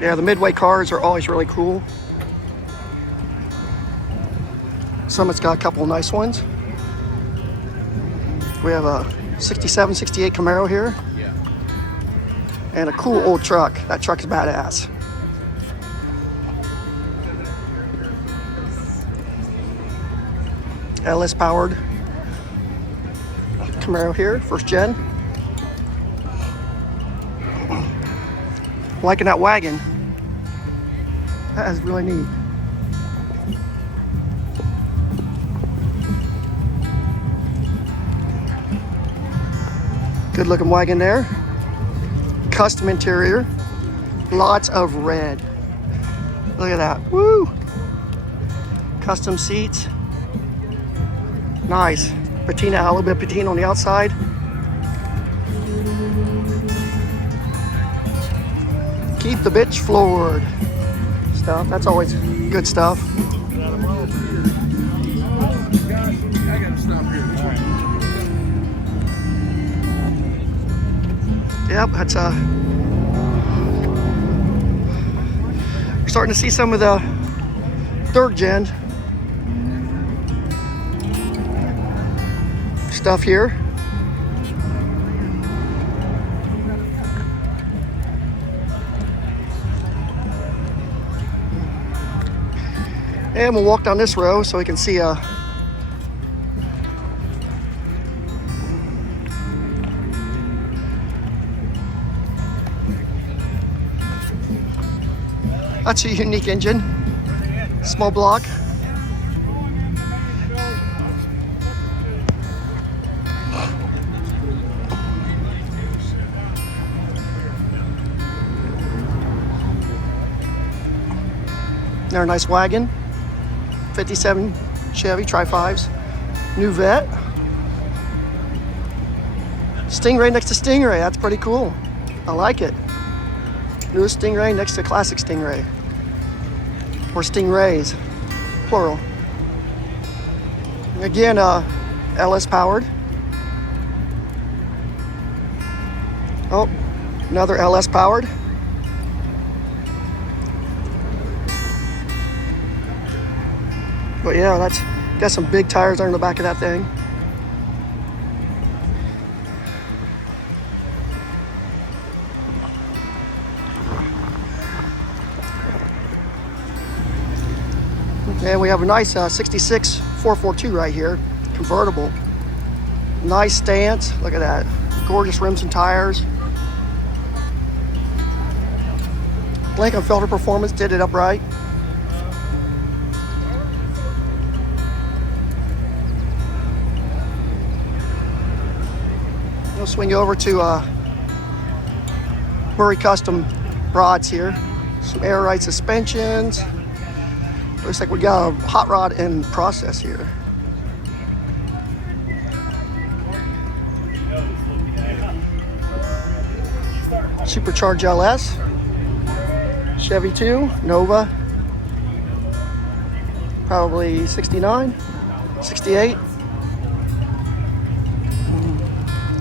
Yeah, the Midway cars are always really cool. Summit's got a couple nice ones. We have a 67, 68 Camaro here. And a cool old truck. That truck is badass. LS powered Camaro here, first gen. Liking that wagon. That is really neat. Good looking wagon there. Custom interior. Lots of red. Look at that. Woo! Custom seats. Nice. Patina, a little bit of patina on the outside. Keep the bitch floored. Stuff. That's always good stuff. Yep, that's we're starting to see some of the third gen stuff here. And we'll walk down this row so we can see that's a unique engine, small block. Another nice wagon, 57 Chevy Tri-5s, new vet. Stingray next to Stingray, that's pretty cool. I like it. Newest Stingray next to classic Stingray. Or Stingrays, plural. Again, LS powered. Oh, another LS powered. But yeah, that's got some big tires on the back of that thing. And we have a nice 66 442 right here, convertible. Nice stance, look at that. Gorgeous rims and tires. Lincoln Filter Performance did it upright. We'll swing over to Murray Custom rods here. Some air ride suspensions. Looks like we got a hot rod in process here. Supercharged LS. Chevy 2, Nova. Probably 69, 68.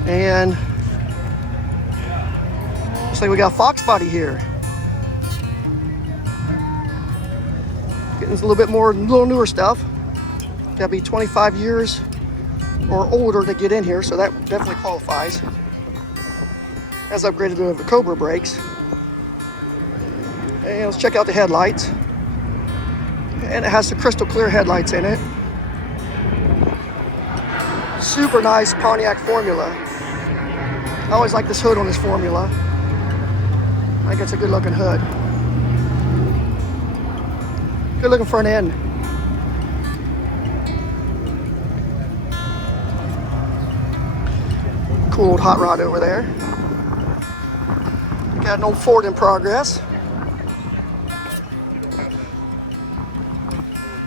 And looks like we got Fox body here. Getting a little bit more, little newer stuff. Gotta be 25 years or older to get in here, so that definitely qualifies. Has upgraded to the Cobra brakes. And let's check out the headlights. And it has the crystal clear headlights in it. Super nice Pontiac Formula. I always like this hood on this Formula. I think it's a good looking hood. Good looking front end. Cool old hot rod over there. Got an old Ford in progress.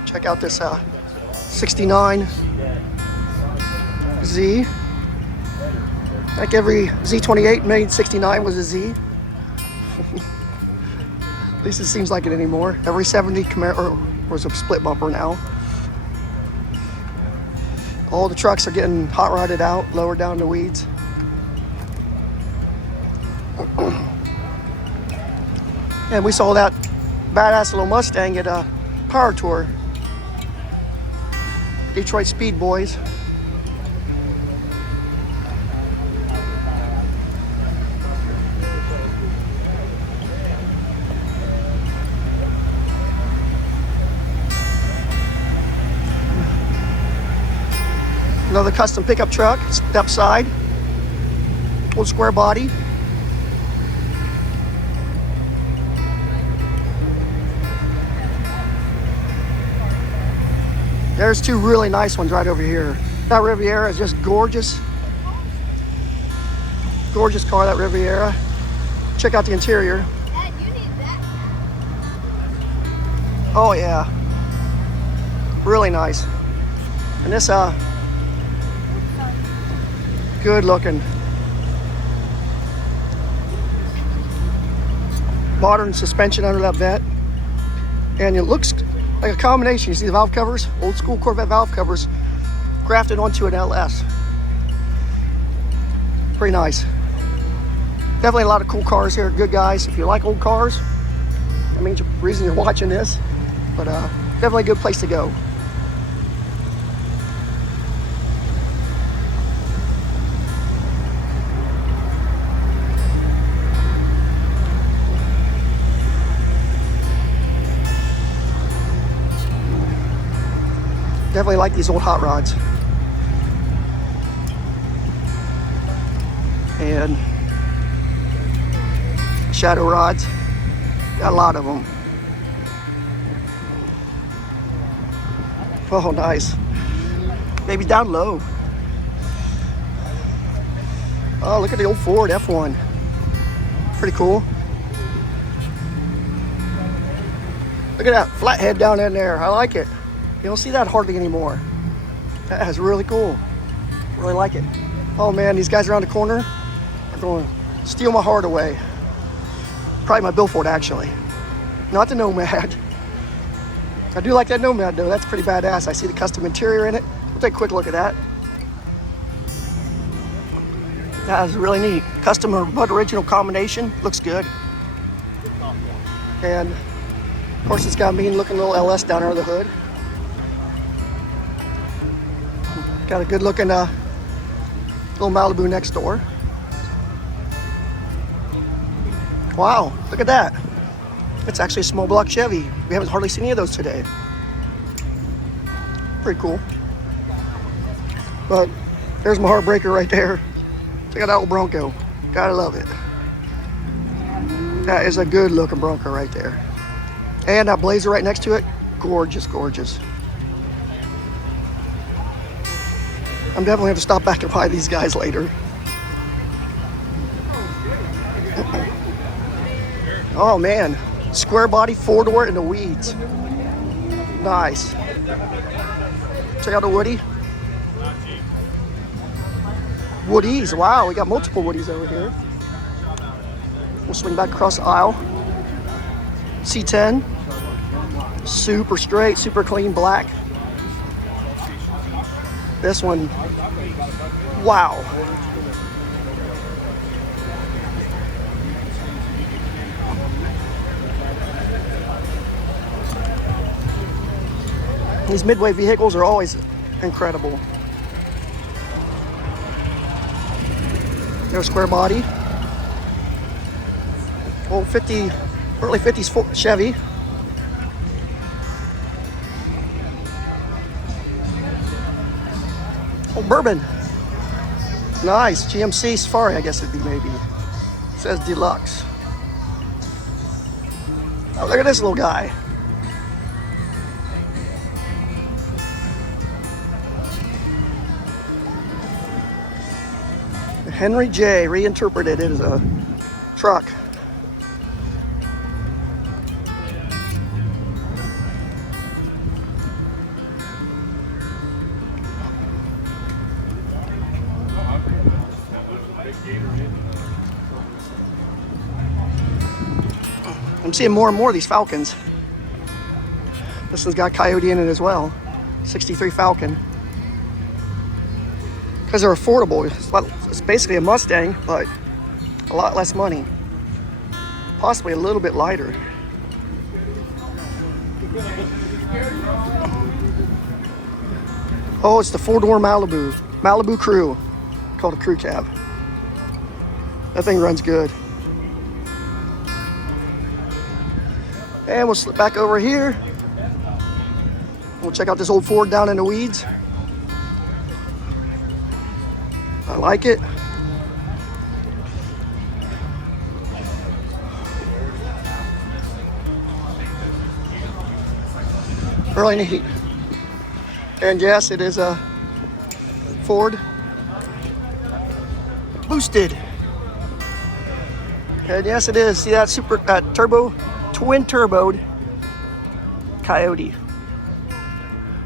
Check out this 69 Z. Like every Z28 made 69 was a Z. At least it seems like it anymore. Every 70 Camaro was a split bumper now. All the trucks are getting hot rodded out, lowered down the weeds. And we saw that badass little Mustang at a Power Tour. Detroit Speed Boys. Another custom pickup truck, step side, old square body. There's two really nice ones right over here. That Riviera is just gorgeous. Gorgeous car, that Riviera. Check out the interior. Dad, you need that. Oh yeah. Really nice. And this good looking. Modern suspension under that vent. And it looks like a combination. You see the valve covers? Old school Corvette valve covers grafted onto an LS. Pretty nice. Definitely a lot of cool cars here. Good guys. If you like old cars, that means the reason you're watching this. But definitely a good place to go. Definitely like these old hot rods. And shadow rods. Got a lot of them. Oh, nice. Maybe down low. Oh, look at the old Ford F1. Pretty cool. Look at that flathead down in there. I like it. You don't see that hardly anymore. That is really cool. Really like it. Oh man, these guys around the corner are going to steal my heart away. Probably my Billford, actually. Not the Nomad. I do like that Nomad though. That's pretty badass. I see the custom interior in it. We'll take a quick look at that. That is really neat. Custom but original combination. Looks good. And of course it's got a mean looking little LS down under the hood. Got a good looking little Malibu next door. Wow, look at that. It's actually a small block Chevy. We haven't hardly seen any of those today. Pretty cool. But there's my heartbreaker right there. Check out that old Bronco. Gotta love it. That is a good looking Bronco right there. And that Blazer right next to it. Gorgeous, gorgeous. I'm definitely going to stop back and buy these guys later. Oh man, square body, 4-door in the weeds. Nice. Check out the Woody. Woodies, wow, we got multiple Woodies over here. We'll swing back across the aisle. C10, super straight, super clean black. This one, wow. These Midway vehicles are always incredible. They're a square body. Old early 50s Chevy. Oh, bourbon. Nice. GMC Safari, I guess it'd be maybe. It says deluxe. Oh, look at this little guy. Henry J. reinterpreted it as a truck. I'm seeing more and more of these Falcons. This one's got Coyote in it as well. 63 Falcon. Because they're affordable. It's basically a Mustang, but a lot less money. possibly a little bit lighter. Oh, it's the 4-door Malibu Crew, called a crew cab. That thing runs good. And we'll slip back over here. We'll check out this old Ford down in the weeds. I like it. Really neat. And yes, it is a Ford boosted. And yes, it is. See that twin turboed Coyote.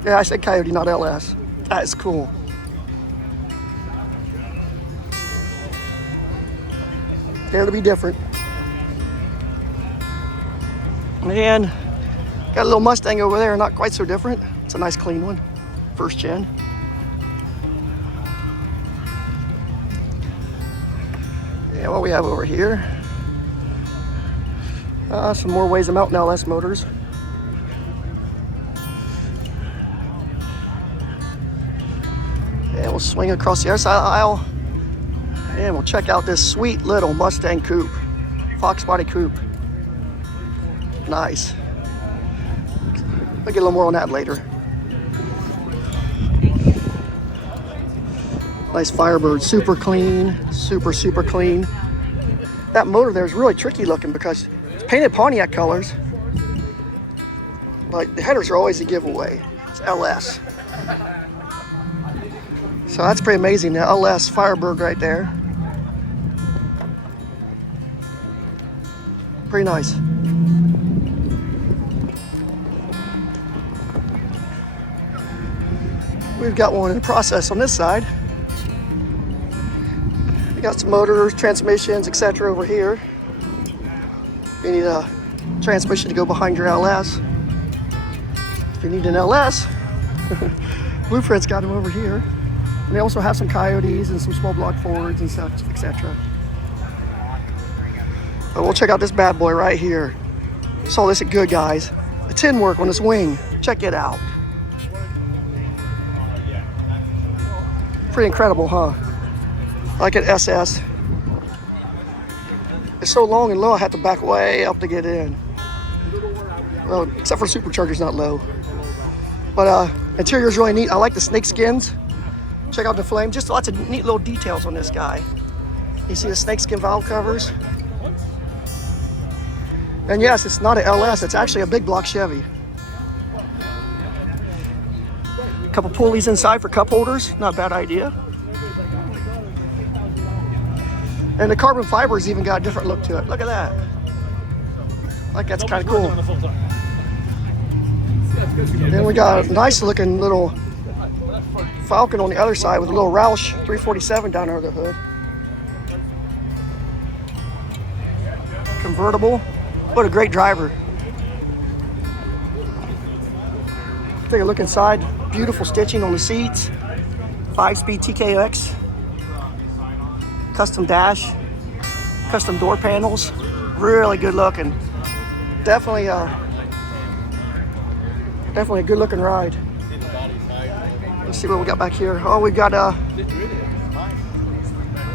Yeah, I said Coyote, not LS. That is cool. Dare to be different. And got a little Mustang over there, not quite so different. It's a nice clean one, first gen. And what we have over here, some more Ways of Mountain LS motors. And we'll swing across the other side of the aisle, and we'll check out this sweet little Mustang coupe, Fox body coupe. Nice. I'll get a little more on that later. Nice Firebird, super clean, super clean. That motor there is really tricky looking because it's painted Pontiac colors. Like the headers are always a giveaway. It's LS. So that's pretty amazing. The LS Firebird right there. Pretty nice. We've got one in process on this side. We got some motors, transmissions, etc. over here. You need a transmission to go behind your LS. If you need an LS, Blueprint's got them over here. And they also have some Coyotes and some small block Fords and such, etc. But we'll check out this bad boy right here. Saw this at Good Guys. The tin work on this wing. Check it out. Pretty incredible, huh? Like an SS. It's so long and low, I have to back way up to get in. Well, except for supercharger's not low. But interior's really neat. I like the snake skins. Check out the flame. Just lots of neat little details on this guy. You see the snakeskin valve covers. And yes, it's not an LS. It's actually a big block Chevy. A couple pulleys inside for cup holders. Not a bad idea. And the carbon fiber's even got a different look to it. Look at that. Like that's kind of cool. Then we got a nice looking little Falcon on the other side with a little Roush 347 down under the hood. Convertible. What a great driver. Take a look inside. Beautiful stitching on the seats. 5-speed TKX. Custom dash. Custom door panels. Really good looking. Definitely a good looking ride. Let's see what we got back here. Oh, we've got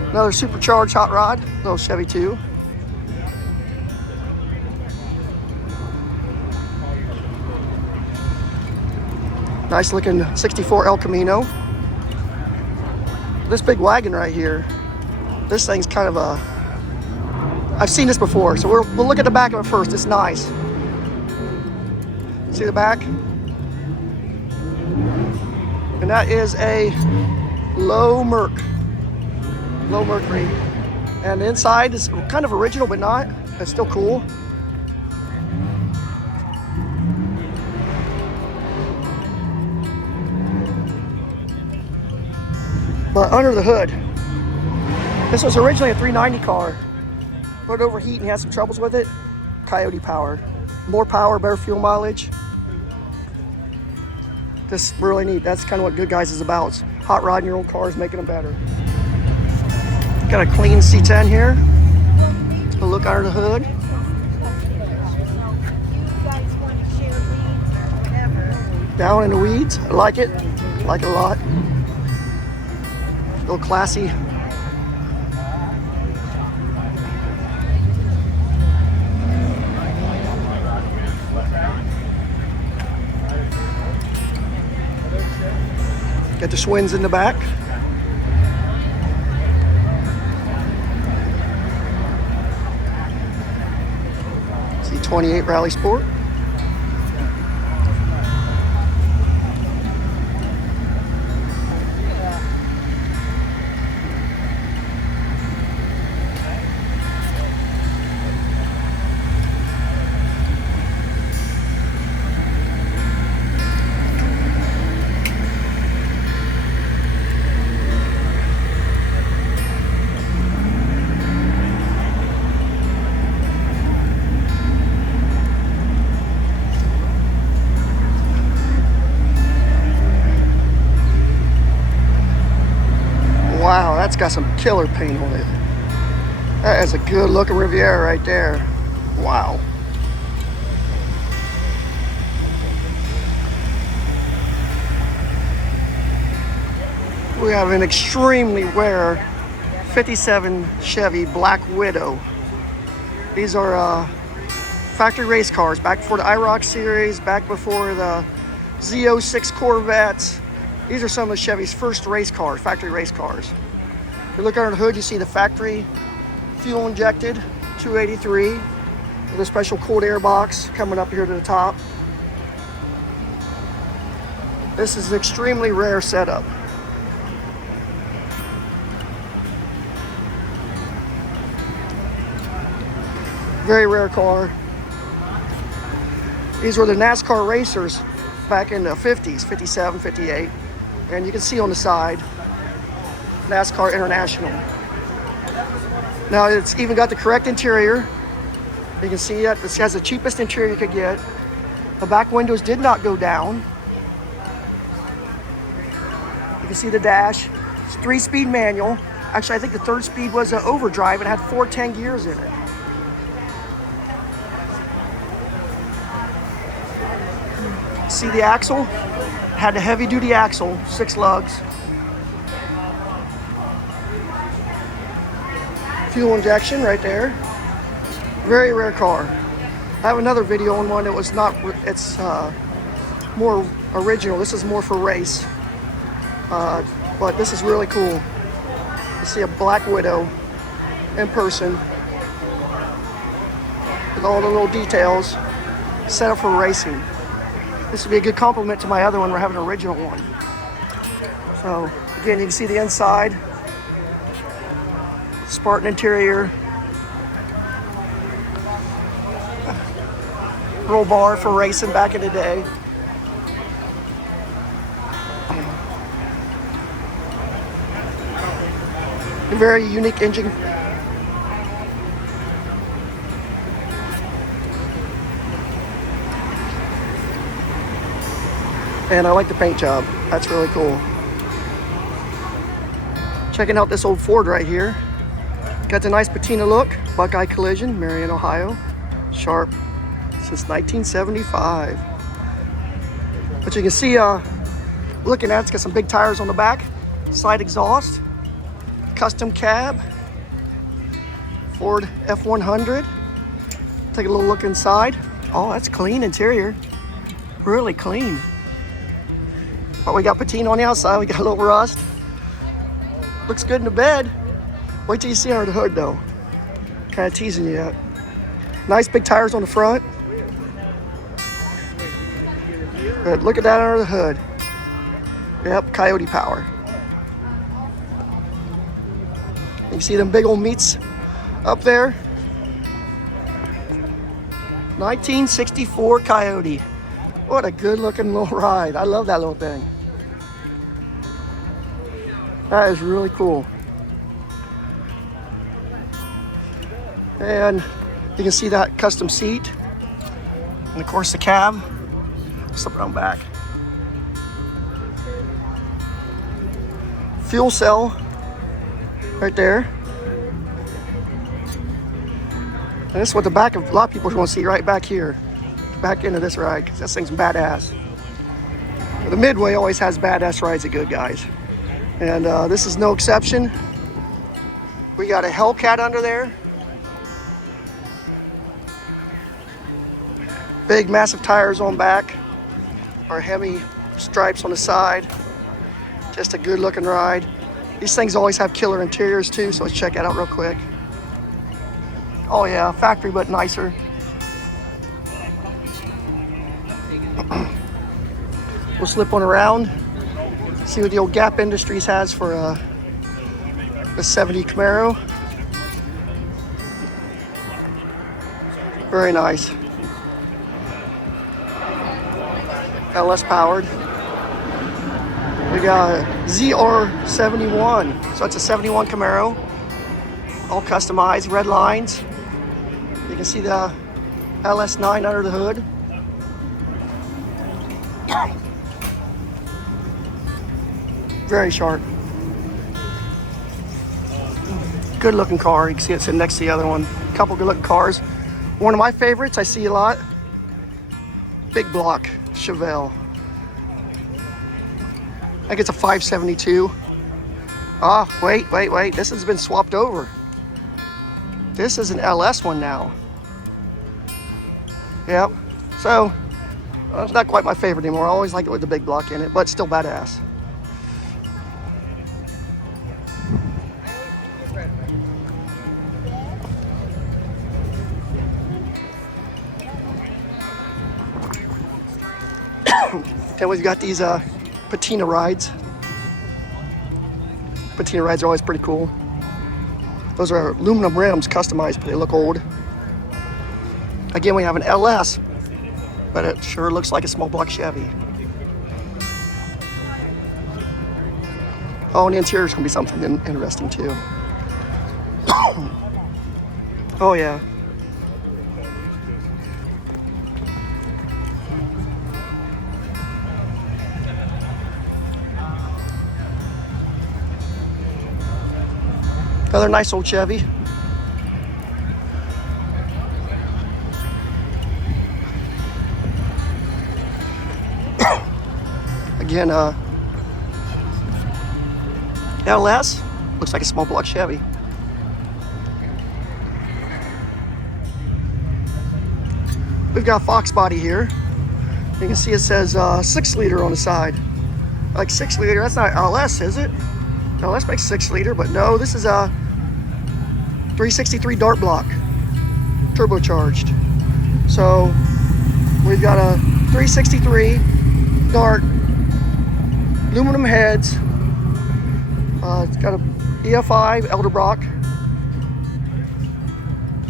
another supercharged hot rod. Little Chevy 2. Nice looking 64 El Camino. This big wagon right here, this thing's kind of a, I've seen this before, so we'll look at the back of it first. It's nice. See the back? And that is a low Mercury. And the inside is kind of original, but not. It's still cool. But under the hood, this was originally a 390 car. Let it overheat and he had some troubles with it. Coyote power. More power, better fuel mileage. Just really neat. That's kind of what Good Guys is about. It's hot rodding your old cars, making them better. Got a clean C10 here. A look under the hood. Down in the weeds. I like it. Like it a lot. A little classy. Got the Schwinn's in the back. See 28 Rally Sport. Wow, that's got some killer paint on it. That is a good looking Riviera right there. Wow. We have an extremely rare 57 Chevy Black Widow. These are factory race cars, back before the IROC series, back before the Z06 Corvettes. These are some of Chevy's first race cars, factory race cars. If you look under the hood, you see the factory fuel injected 283 with a special cooled air box coming up here to the top. This is an extremely rare setup. Very rare car. These were the NASCAR racers back in the 50s, 57, 58. And you can see on the side, NASCAR International. Now it's even got the correct interior. You can see that this has the cheapest interior you could get. The back windows did not go down. You can see the dash. It's 3-speed manual. Actually, I think the 3rd speed was an overdrive. It had 410 gears in it. See the axle? Had a heavy duty axle, 6 lugs. Fuel injection right there. Very rare car. I have another video on one that was not, it's more original. This is more for race. But this is really cool. You see a Black Widow in person with all the little details set up for racing. This would be a good compliment to my other one. We're having an original one. So again, you can see the inside. Spartan interior. Roll bar for racing back in the day. A very unique engine. And I like the paint job. That's really cool. Checking out this old Ford right here. Got the nice patina look. Buckeye Collision, Marion, Ohio. Sharp since 1975. But you can see, looking at it, it's got some big tires on the back. Side exhaust. Custom cab. Ford F100. Take a little look inside. Oh, that's clean interior. Really clean. But we got patina on the outside. We got a little rust. Looks good in the bed. Wait till you see under the hood though. Kind of teasing you yet. Nice big tires on the front. But look at that under the hood. Yep, Coyote power. You see them big old meats up there? 1964 Coyote. What a good looking little ride. I love that little thing. That is really cool. And you can see that custom seat. And of course the cab. Slip it on back. Fuel cell right there. And this is what the back of a lot of people want to see right back here. Back into this ride, because this thing's badass. The Midway always has badass rides at Good Guys. And this is no exception. We got a Hellcat under there. Big, massive tires on back. Our Hemi stripes on the side. Just a good looking ride. These things always have killer interiors too, so let's check that out real quick. Oh yeah, factory but nicer. We'll slip one around, see what the old Gap Industries has for the 70 Camaro. Very nice. LS powered. We got a ZR71, so it's a 71 Camaro, all customized, red lines. You can see the LS9 under the hood. Very sharp. Good looking car. You can see it sitting next to the other one. A couple good looking cars. One of my favorites I see a lot. Big block Chevelle. I think it's a 572. Ah, wait. This has been swapped over. This is an LS one now. Yep. So, it's not quite my favorite anymore. I always like it with the big block in it, but still badass. Then we've got these patina rides. Patina rides are always pretty cool. Those are aluminum rims, customized, but they look old. Again, we have an LS, but it sure looks like a small block Chevy. Oh, and the interior's gonna be something interesting too. Oh yeah. Another nice old Chevy. Again, LS, looks like a small block Chevy. We've got Fox body here. You can see it says 6 liter on the side. Like 6 liter, that's not LS, is it? No, let's make 6 liter, but no, this is a 363 dart block, turbocharged. So we've got a 363 dart, aluminum heads. It's got a EFI Elderbrock,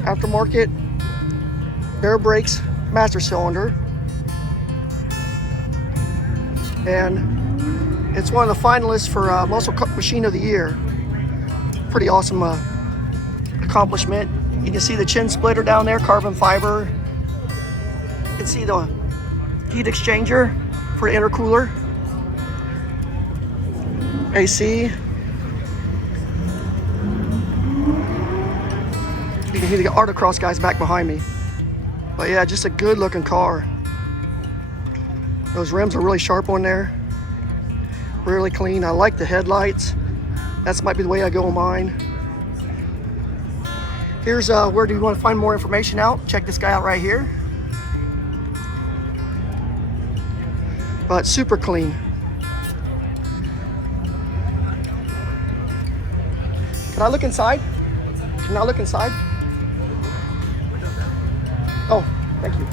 aftermarket, bare brakes, master cylinder, and it's one of the finalists for Muscle Machine of the Year. Pretty awesome accomplishment. You can see the chin splitter down there, carbon fiber. You can see the heat exchanger for the intercooler. AC. You can hear the Articross guys back behind me. But yeah, just a good looking car. Those rims are really sharp on there. Really clean. I like the headlights. That might be the way I go on mine. Here's where do you want to find more information out? Check this guy out right here. But super clean. Can I look inside? Can I look inside? Oh, thank you.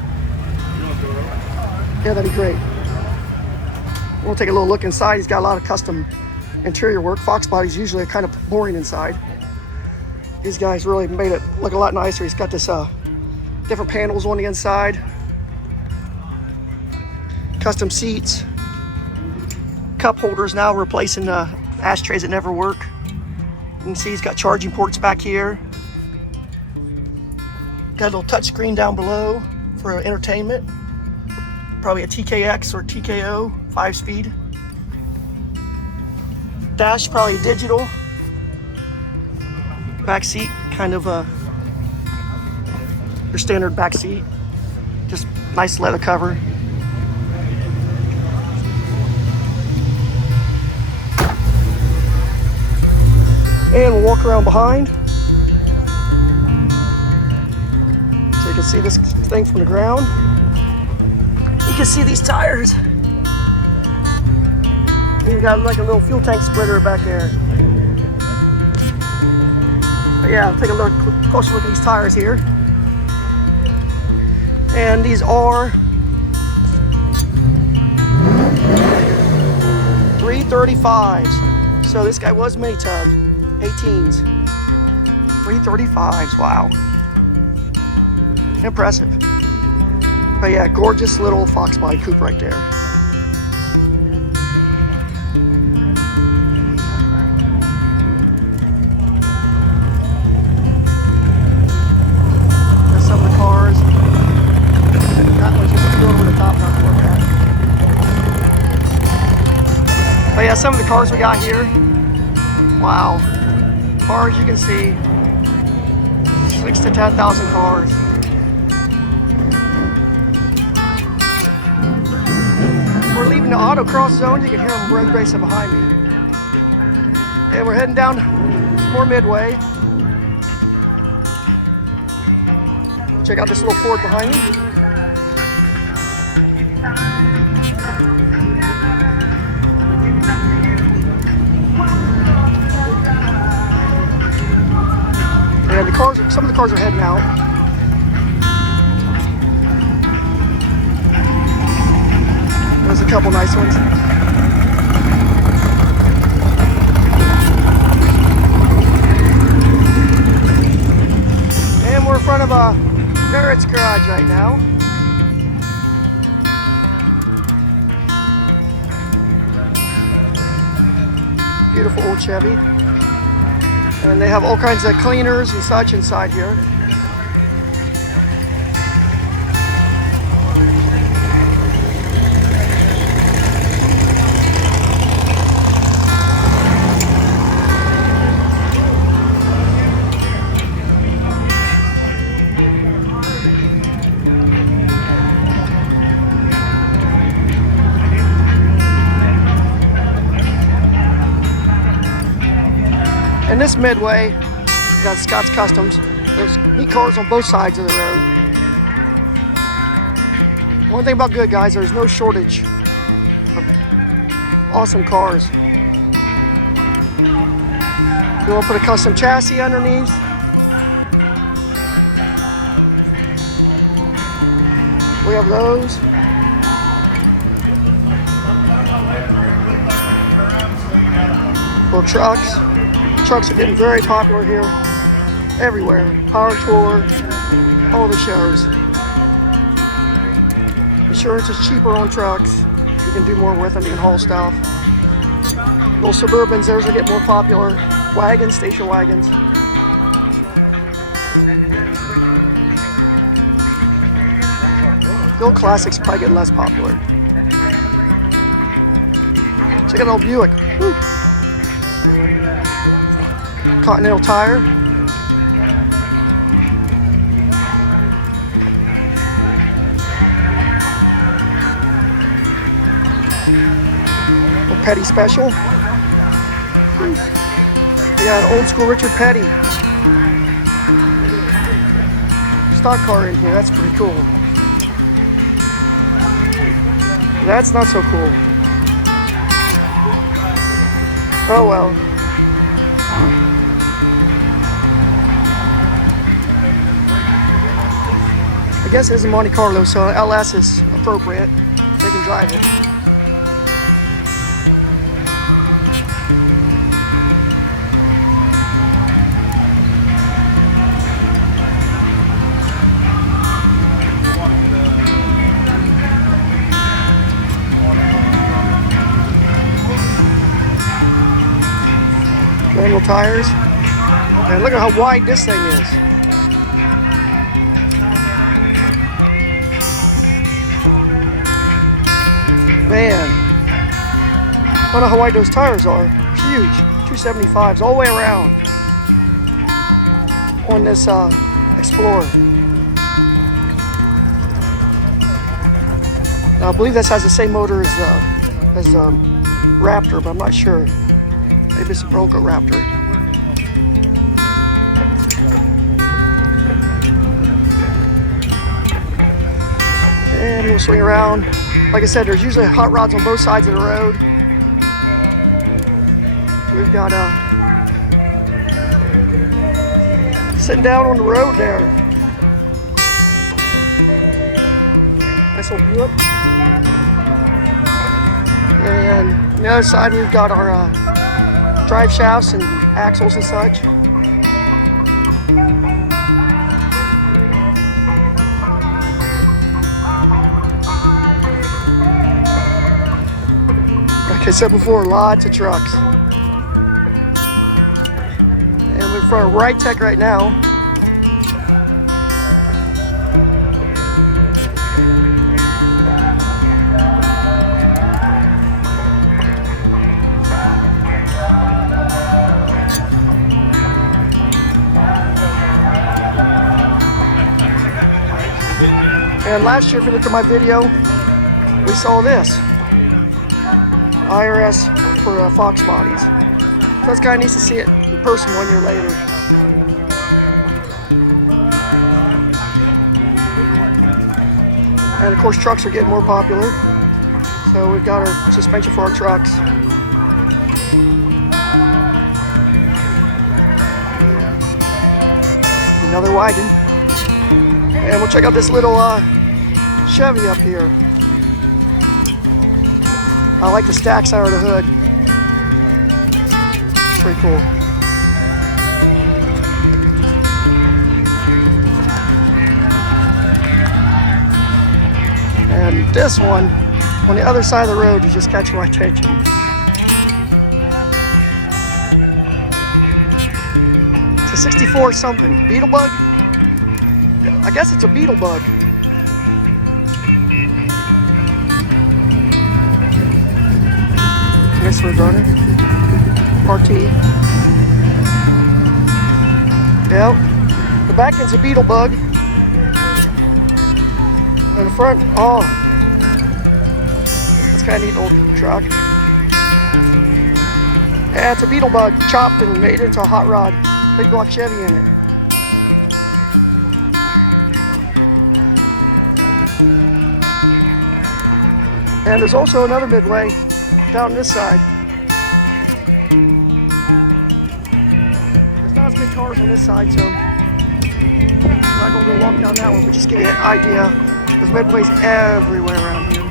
Yeah, that'd be great. We'll take a little look inside. He's got a lot of custom interior work. Fox bodies usually are kind of boring inside. These guys really made it look a lot nicer. He's got this different panels on the inside. Custom seats. Cup holders now replacing the ashtrays that never work. You can see he's got charging ports back here. Got a little touch screen down below for entertainment. Probably a TKX or TKO, 5-speed. Dash, probably digital. Back seat, kind of your standard back seat. Just nice leather cover. And we'll walk around behind. So you can see this thing from the ground. You can see these tires. You got like a little fuel tank splitter back there. But yeah, I'll take a look, closer look at these tires here. And these are 335s. So this guy was mini tub, 18s. 335s, wow. Impressive. But yeah, gorgeous little Fox body coupe right there. There's some of the cars. That one's just filled over the top, not to look at. But yeah, some of the cars we got here. Wow. Cars you can see. 6,000 to 10,000 cars. We're leaving the autocross zone. You can hear them brake racing behind me. And we're heading down more Midway. Check out this little Ford behind me. And the cars, some of the cars are heading out. There's a couple nice ones. And we're in front of a Barrett's garage right now. Beautiful old Chevy. And they have all kinds of cleaners and such inside here. And this Midway, you got Scott's Customs. There's neat cars on both sides of the road. One thing about good, guys, there's no shortage of awesome cars. You want to put a custom chassis underneath? We have those. Little trucks. Trucks are getting very popular here, everywhere. Power tour, all the shows. Insurance is cheaper on trucks. You can do more with them. You can haul stuff. Little Suburbans, theirs are getting more popular. Wagons, station wagons. The old classics probably get less popular. Check out old Buick. Woo. Continental tire. A Petty special. We got an old school Richard Petty stock car in here. That's pretty cool. That's not so cool. Oh well. I guess it's a Monte Carlo, so LS is appropriate. They can drive it. Manual tires. And look at how wide this thing is. Man, I don't know how wide those tires are. Huge, 275s all the way around on this Explorer. Now, I believe this has the same motor as Raptor, but I'm not sure. Maybe it's a Bronco Raptor. And we'll swing around. Like I said, there's usually hot rods on both sides of the road. We've got sitting down on the road there. Nice little Buick. And on the other side, we've got our drive shafts and axles and such. Like I said before, lots of trucks. And we're in front of Right Tech right now. And last year, if you looked at my video, we saw this. IRS for Fox bodies. So this guy needs to see it in person 1 year later. And of course, trucks are getting more popular. So we've got our suspension for our trucks. Another wagon. And we'll check out this little Chevy up here. I like the stacks out of the hood. Pretty cool. And this one, on the other side of the road, is just catching my attention. It's a 64 something. Beetlebug? I guess it's a Beetlebug. Nice Roadrunner. RT. Yep. The back end's a Beetlebug. And the front, oh. That's kind of neat old truck. Yeah, it's a Beetlebug chopped and made into a hot rod. Big block Chevy in it. And there's also another Midway down this side. There's not as many cars on this side, so I'm not going to go walk down that one, but just give you an idea. There's Midways everywhere around here.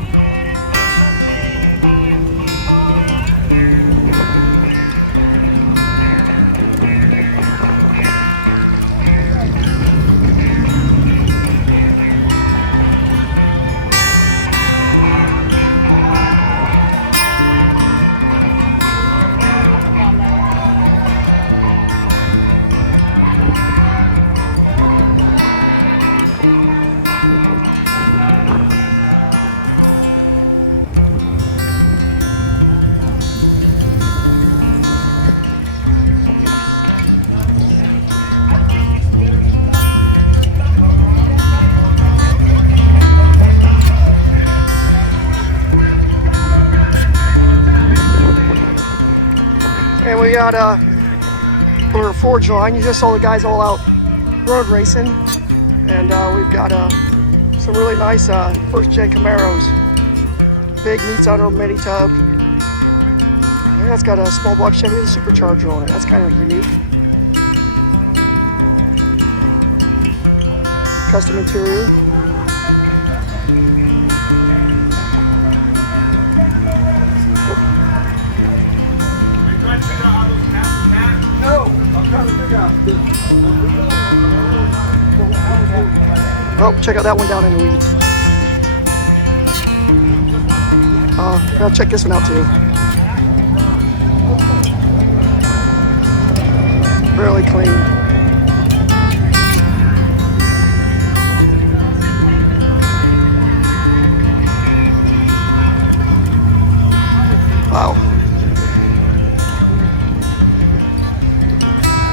And we got we're a Forge line. You just saw the guys all out road racing, and we've got some really nice first gen Camaros. Big meets under a mini tub. And that's got a small block Chevy with a supercharger on it. That's kind of unique. Custom interior. Oh, check out that one down in the weeds. I'll check this one out too. Really clean. Wow.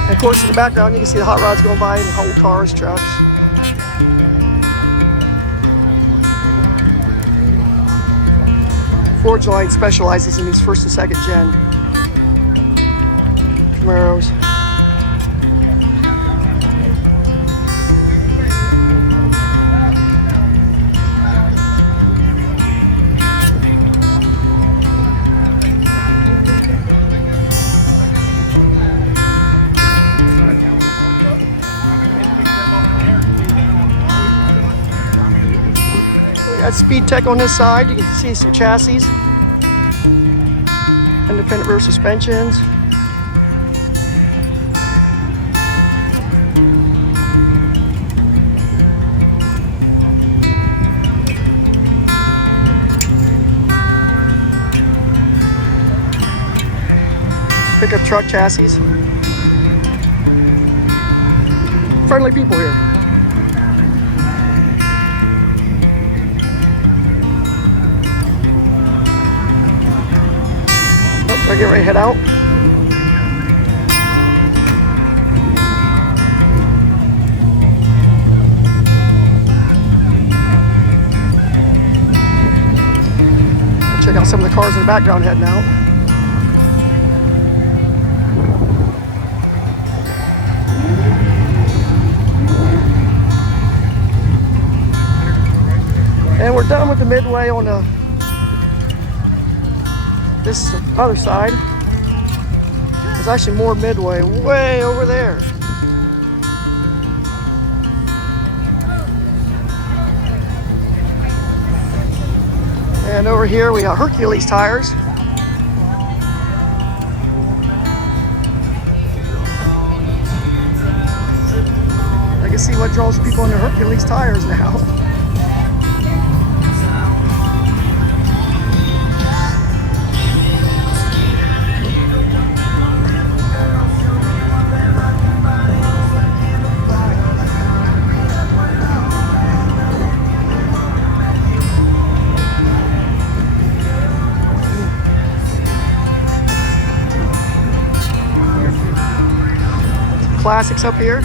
And of course, in the background, you can see the hot rods going by and whole cars, trucks. Forge line specializes in these first and second gen Camaros. Got Speed Tech on this side. You can see some chassis. Independent rear suspensions. Pickup truck chassis. Friendly people here. Oh, they're getting ready to head out. Check out some of the cars in the background heading out. And we're done with the Midway on this other side. There's actually more Midway way over there. And over here we got Hercules tires. I can see what draws people into Hercules tires now. Classics up here.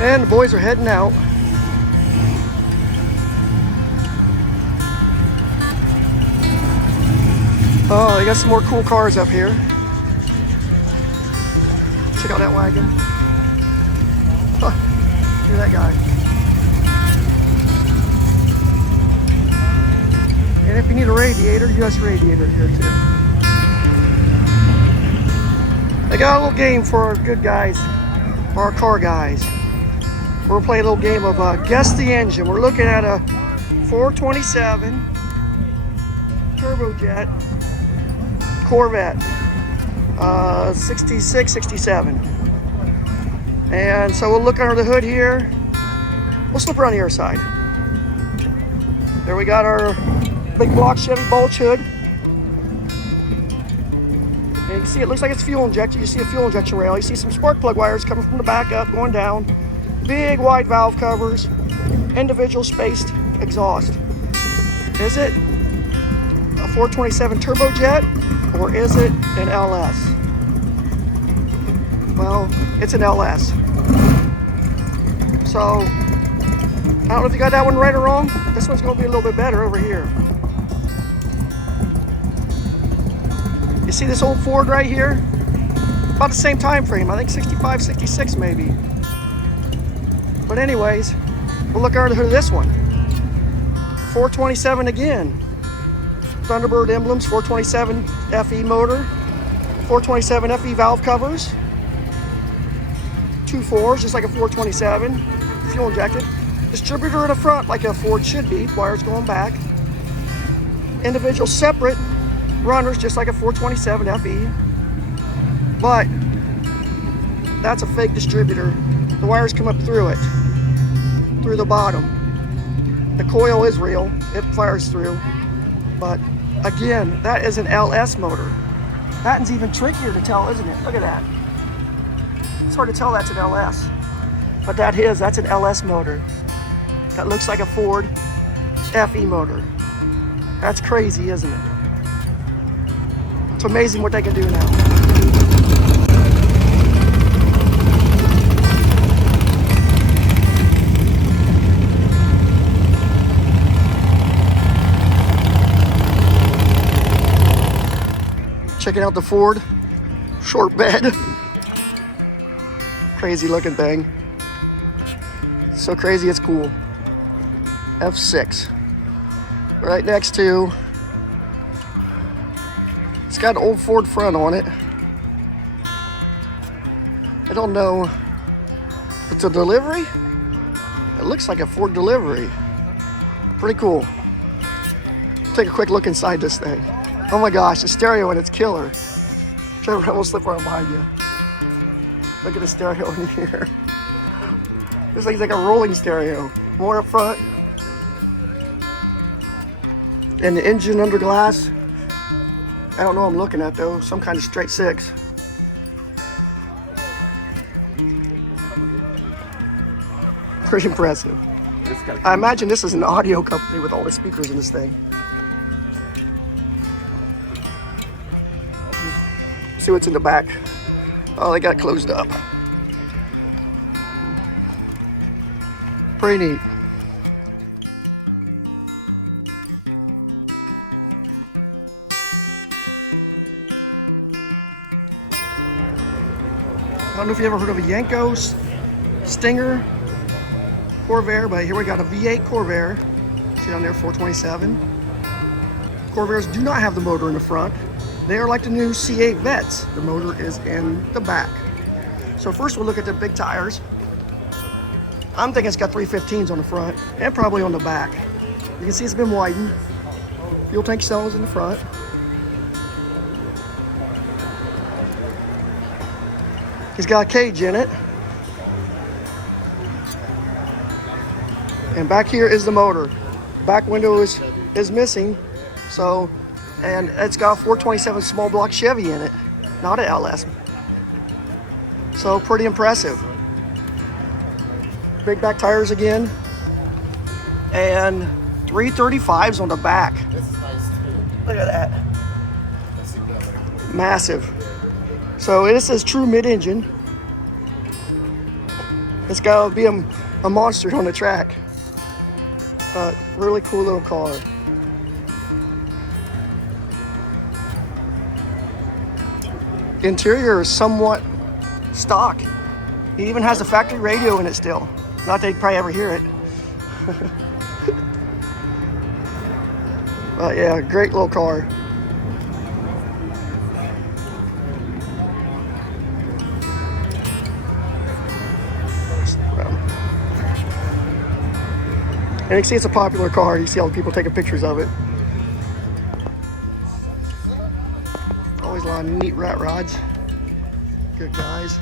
And the boys are heading out. Oh, they got some more cool cars up here. Check out that wagon. Huh, look at that guy. And if you need a radiator, US radiator here too. I got a little game for our good guys, our car guys. We're gonna play a little game of guess the engine. We're looking at a 427 turbojet Corvette, 66, 67. And so we'll look under the hood here. We'll slip around the other side. There we got our big block Chevy bulge hood. And you can see it looks like it's fuel injected. You see a fuel injection rail. You see some spark plug wires coming from the back up, going down. Big wide valve covers, individual spaced exhaust. Is it a 427 turbojet? Or is it an LS? Well, it's an LS. So, I don't know if you got that one right or wrong. This one's gonna be a little bit better over here. You see this old Ford right here? About the same time frame, I think 65, 66 maybe. But anyways, we'll look under the hood of this one. 427 again. Thunderbird emblems, 427 FE motor, 427 FE valve covers, 2 4s, just like a 427, fuel injected. Distributor in the front, like a Ford should be, wires going back. Individual separate runners, just like a 427 FE. But that's a fake distributor. The wires come up through it, through the bottom. The coil is real, it fires through. But again, that is an LS motor. That one's even trickier to tell, isn't it? Look at that. It's hard to tell that's an LS. But that's an LS motor. That looks like a Ford FE motor. That's crazy, isn't it? It's amazing what they can do now. Checking out the Ford short bed. Crazy looking thing. So crazy it's cool. F6. Right next to, it's got an old Ford front on it. I don't know if it's a delivery. It looks like a Ford delivery. Pretty cool. Take a quick look inside this thing. Oh my gosh, the stereo in it's killer. Trevor, I almost slip right behind you. Look at the stereo in here. This thing's like a rolling stereo. More up front. And the engine under glass. I don't know what I'm looking at though. Some kind of straight six. Pretty impressive. I imagine this is an audio company with all the speakers in this thing. See what's in the back. Oh, they got it closed up. Pretty neat. I don't know if you ever heard of a Yanko Stinger Corvair, but here we got a V8 Corvair. See down there, 427. Corvairs do not have the motor in the front. They are like the new C8 Vets. The motor is in the back. So first we'll look at the big tires. I'm thinking it's got 315s on the front and probably on the back. You can see it's been widened. Fuel tank cells in the front. He's got a cage in it. And back here is the motor. Back window is missing. So, and it's got a 427 small block Chevy in it, not an LS. So pretty impressive. Big back tires again. And 335s on the back. Look at that. Massive. So this is true mid-engine. It's got to be a monster on the track. Really cool little car. Interior is somewhat stock. He even has a factory radio in it still. Not that you'd probably ever hear it. But yeah, great little car. And you can see it's a popular car. You see all the people taking pictures of it. Always a lot of neat rat rods. Good guys.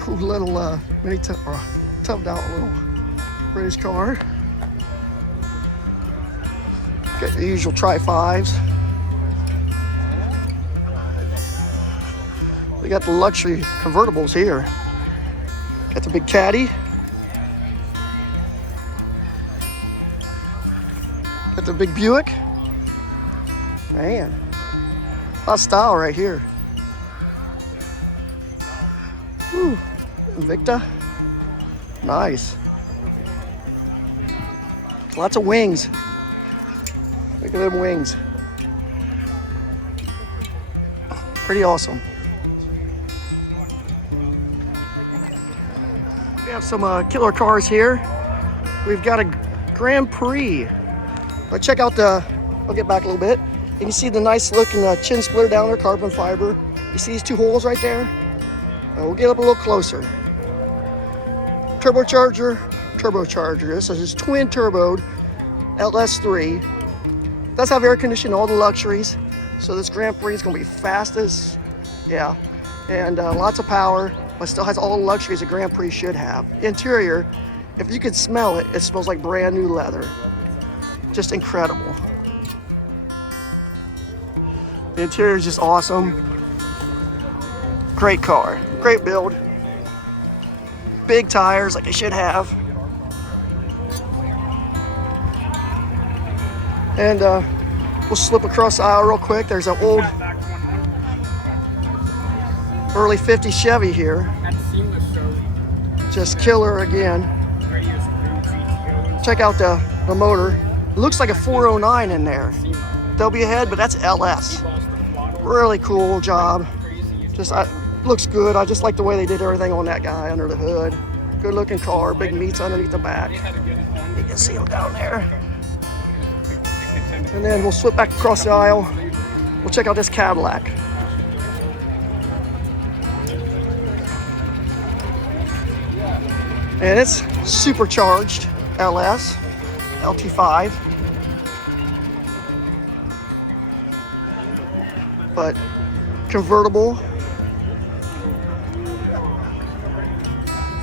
Cool little mini tubbed out little British car. Got the usual Tri-5s. We got the luxury convertibles here. Got the big caddy. Got the big Buick. Man, a lot of style right here. Woo, Invicta. Nice. Lots of wings. Look at them wings. Pretty awesome. We have some killer cars here. We've got a Grand Prix. But check out I'll get back a little bit. You can see the nice looking chin splitter down there, carbon fiber. You see these two holes right there? We'll get up a little closer. Turbocharger. This is twin turboed LS3. Does have air conditioning, all the luxuries. So this Grand Prix is gonna be fastest, yeah. And lots of power, but still has all the luxuries a Grand Prix should have. Interior, if you could smell it, it smells like brand new leather. Just incredible. The interior is just awesome. Great car, great build. Big tires like it should have. And we'll slip across the aisle real quick. There's an old early 50s Chevy here. Just killer again. Check out the motor. It looks like a 409 in there. There'll be a head, but that's LS. Really cool job. Just looks good. I just like the way they did everything on that guy under the hood. Good looking car, big meats underneath the back. You can see them down there. And then we'll slip back across the aisle. We'll check out this Cadillac. And it's supercharged LS, LT5. But convertible.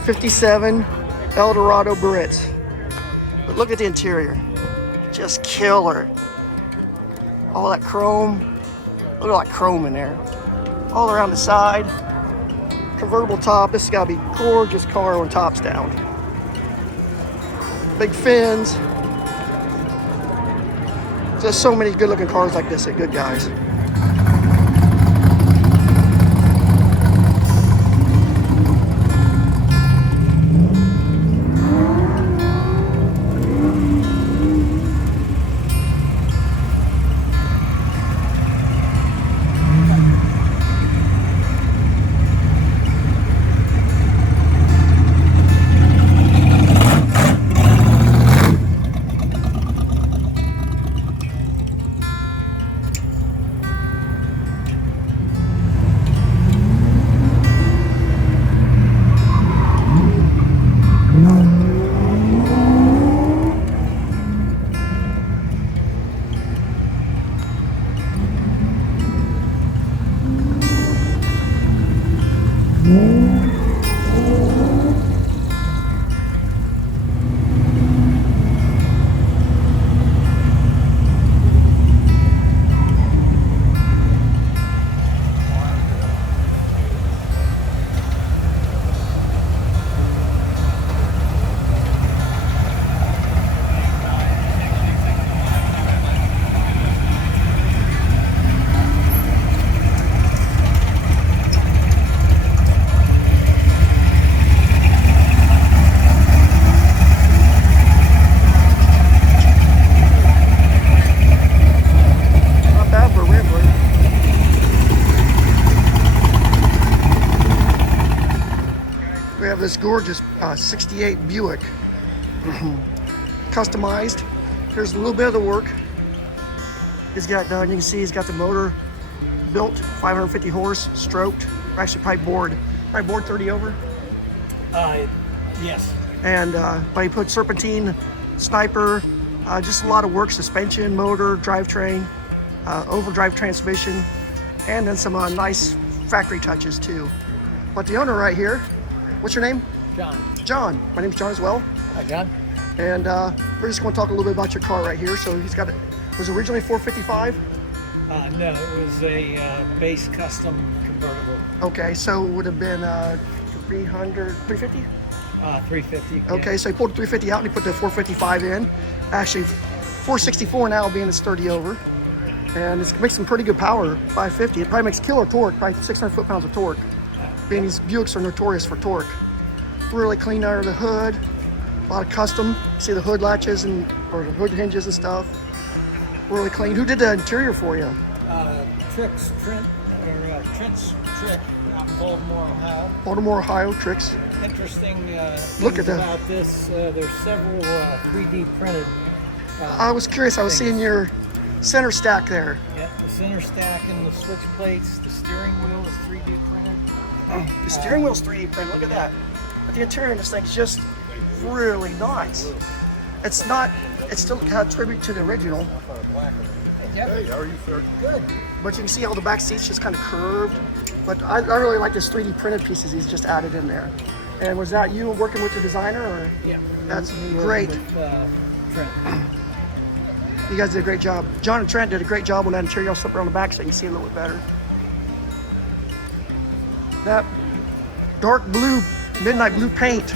57 Eldorado Brits. But look at the interior. Just killer. All that chrome. Look at all that chrome in there. All around the side. Convertible top. This has got to be a gorgeous car when top's down. Big fins. Just so many good looking cars like this at Good Guys. We have this gorgeous 68 Buick. Customized. Here's a little bit of the work. He's got, you can see he's got the motor built, 550 horse, stroked. Actually, probably bored 30 over. Yes. And but he put serpentine, sniper, just a lot of work, suspension, motor, drivetrain, overdrive transmission, and then some nice factory touches too. But the owner right here, what's your name? John. John. My name's John as well. Hi, John. And we're just going to talk a little bit about your car right here. So he's got it. Was it originally 455? No, it was a base custom convertible. Okay, so it would have been 350? 350. Okay, yeah. so he pulled the 350 out and he put the 455 in. Actually, 464 now being it's 30 over. And it makes some pretty good power, 550. It probably makes killer torque, probably 600 foot-pounds of torque. Being these Buicks are notorious for torque. Really clean under the hood. A lot of custom. See the hood latches or the hood hinges and stuff. Really clean. Who did the interior for you? Trent's Trick out in Baltimore, Ohio. Baltimore, Ohio, Tricks. Interesting Look things at that. about this. There's several 3D printed. I was curious. I was seeing your center stack there. Yeah, the center stack and the switch plates. The steering wheel is 3D printed. The steering wheel's 3D printed. Look at that. But the interior of this thing's just really nice. It's not. It's still kind of tribute to the original. Yep. Hey, how are you, sir? Good. But you can see how the back seat's just kind of curved. But I really like this 3D printed pieces he's just added in there. And was that you working with the designer, or? Yeah. That's Me working great. With, Trent. You guys did a great job. John and Trent did a great job on that interior. I'll slip around the back so you can see a little bit better. That dark blue, midnight blue paint.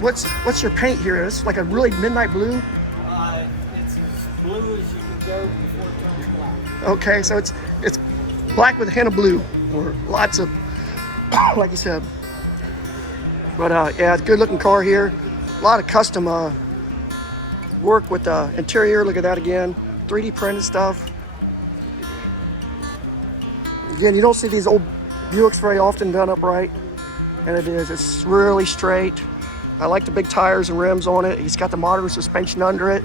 What's your paint here? It's like a really midnight blue. It's as blue as you can go before it turns black. Okay, so it's black with a hint of blue, or lots of, like you said. But yeah, it's a good looking car here. A lot of custom work with the interior. Look at that again. 3D printed stuff. Again, you don't see these old Buicks very often done upright, and it is. It's really straight. I like the big tires and rims on it. He's got the modern suspension under it.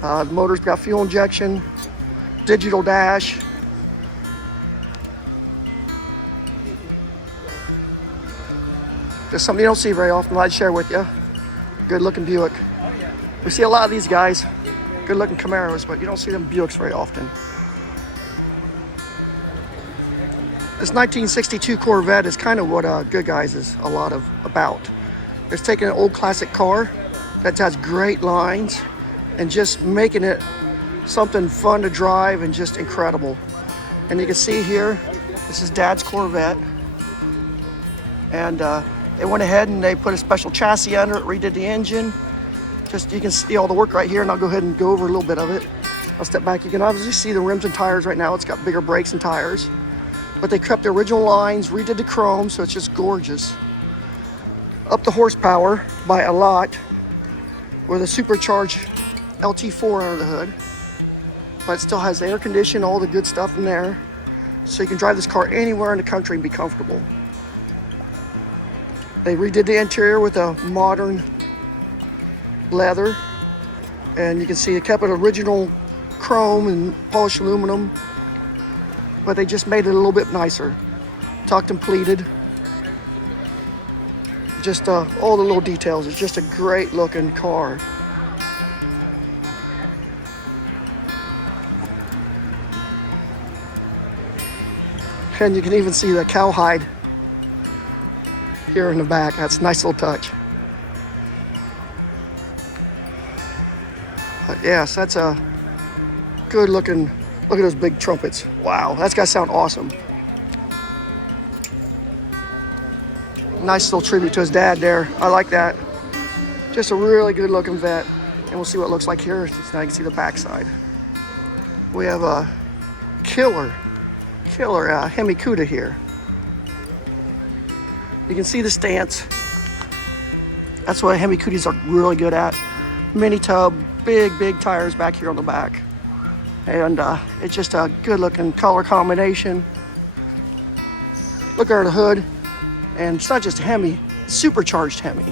The motor's got fuel injection, digital dash. Just something you don't see very often. I'd share with you. Good looking Buick. We see a lot of these guys, good looking Camaros, but you don't see them Buicks very often. This 1962 Corvette is kind of what Good Guys is a lot of about. It's taking an old classic car that has great lines and just making it something fun to drive and just incredible. And you can see here, this is Dad's Corvette. And they went ahead and they put a special chassis under it, redid the engine. Just, you can see all the work right here, and I'll go ahead and go over a little bit of it. I'll step back. You can obviously see the rims and tires right now. It's got bigger brakes and tires. But they kept the original lines, redid the chrome, so it's just gorgeous. Up the horsepower by a lot with a supercharged LT4 under the hood. But it still has air conditioning, all the good stuff in there. So you can drive this car anywhere in the country and be comfortable. They redid the interior with a modern leather. And you can see it kept it original chrome and polished aluminum. But they just made it a little bit nicer. Tucked and pleated. Just all the little details. It's just a great looking car. And you can even see the cowhide here in the back. That's a nice little touch. But yes, that's a good looking. Look at those big trumpets. Wow, that's gotta sound awesome. Nice little tribute to his dad there. I like that. Just a really good looking vet. And we'll see what it looks like here. So now you can see the backside. We have a killer Hemi Cuda here. You can see the stance. That's what Hemi Cudas are really good at. Mini tub, big tires back here on the back. And it's just a good looking color combination. Look under the hood. And it's not just a Hemi, it's supercharged Hemi.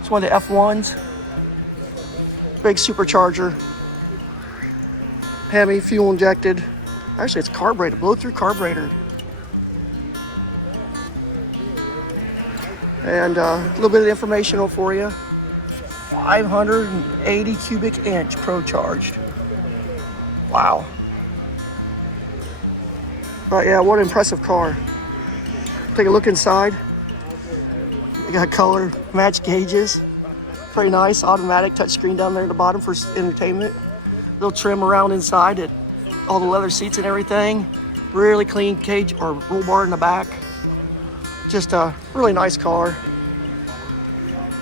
It's one of the F1s. Big supercharger. Hemi, fuel injected. Actually, it's carbureted, blow through carburetor. And a little bit of information for you. 580 cubic inch pro-charged. Wow. But yeah, what an impressive car. Take a look inside. You got color match gauges. Pretty nice. Automatic touchscreen down there at the bottom for entertainment. Little trim around inside it. All the leather seats and everything. Really clean cage or roll bar in the back. Just a really nice car.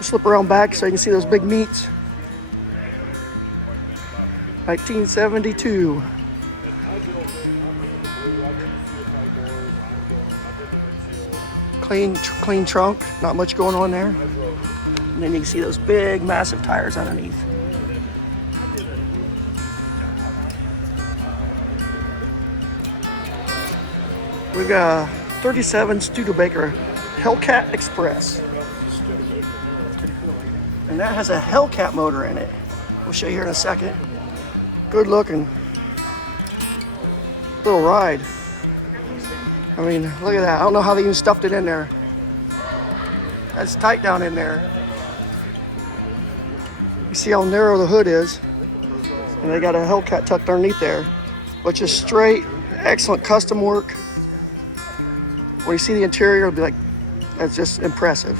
Slip around back so you can see those big meats. 1972. Clean trunk, not much going on there. And then you can see those big, massive tires underneath. We've got a 37 Studebaker Hellcat Express. And that has a Hellcat motor in it. We'll show you here in a second. Good looking. Little ride. I mean, look at that. I don't know how they even stuffed it in there. That's tight down in there. You see how narrow the hood is. And they got a Hellcat tucked underneath there. Which is straight, excellent custom work. When you see the interior, it'll be like, that's just impressive.